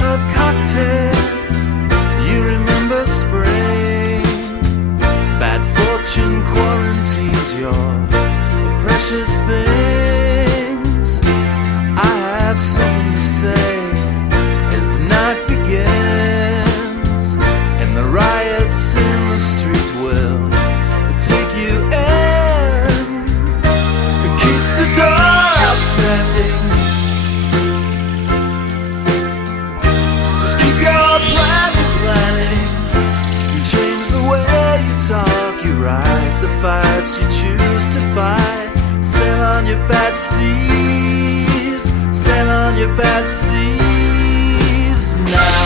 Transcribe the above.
heart of cocktails. You remember spring. Bad fortune quarantines your precious things. I have something to say as night begins, and the riots in the street will take you in. Kiss the door outstanding. Just keep your planning. You change the way you talk, you write the fights you choose to fight. Sail on your bad seas, sail on your bad seas now.